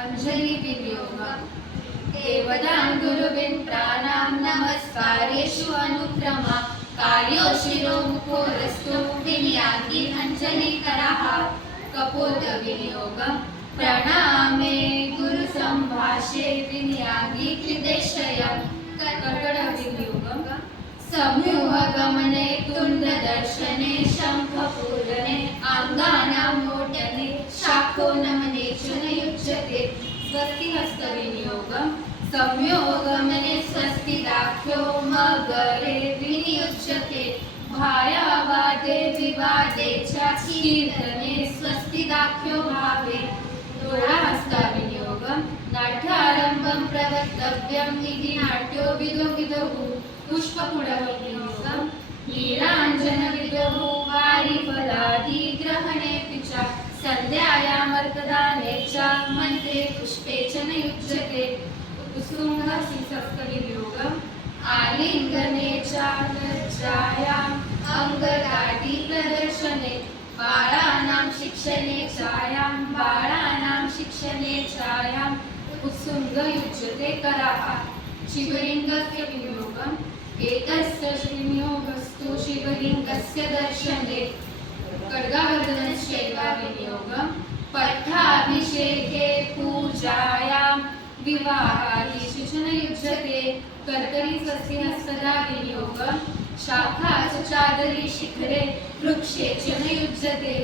अंजलि विनियोग देवदां गुरुविन् प्राणां नमस्कारेषु अनुक्रमा कार्यो शिरो मुखोरस्तु विनियागी अंजलि कराः कपोत विनियोग प्रणामे गुरु संभाषे विनियागी कृदेशयं कर्कट विनियोग समूह गमने तुंड दर्शने शंख पूरणे अंगानां मोदने शाखो नमने च न युज्यते स्वस्ति हस्त विनियोग संयोगमने स्वस्ति दाख्यो मगरे विनियुज्यते भायावादे विवादे च कीर्तने स्वस्ति दाख्यो भावे दोढाहस्ता विनियोग नाट्यारंभं प्रवक्तव्यं इति नाट्यो विदो विदुः पुष्पपुडः विनियोग नीराञ्जन विदुः वारिफलादि ग्रहणेऽपि च सन्ध्यायामर्कदाने च मन्त्रे पुष्पे च न युज्यते कुसुमहसिसप्तविनियोग आलिङ्गने च लज्जायाम् अङ्गदाढ्य प्रदर्शने बालानां शिक्षणे छायां उत्सुङ्ग युज्यते कराः शिवलिङ्गस्य विनियोगम् एकस्य विनियोगस्तु शिवलिङ्गस्य दर्शने खड्गावर्धनस्यैव विनियोगम् पट्टाभिषेके पूजायां विवाहादिषु च न युज्यते कर्करी स्वस्ति हस्तदा विनियोगम् शाखा च चादरी शिखरे वृक्षे च न युज्यते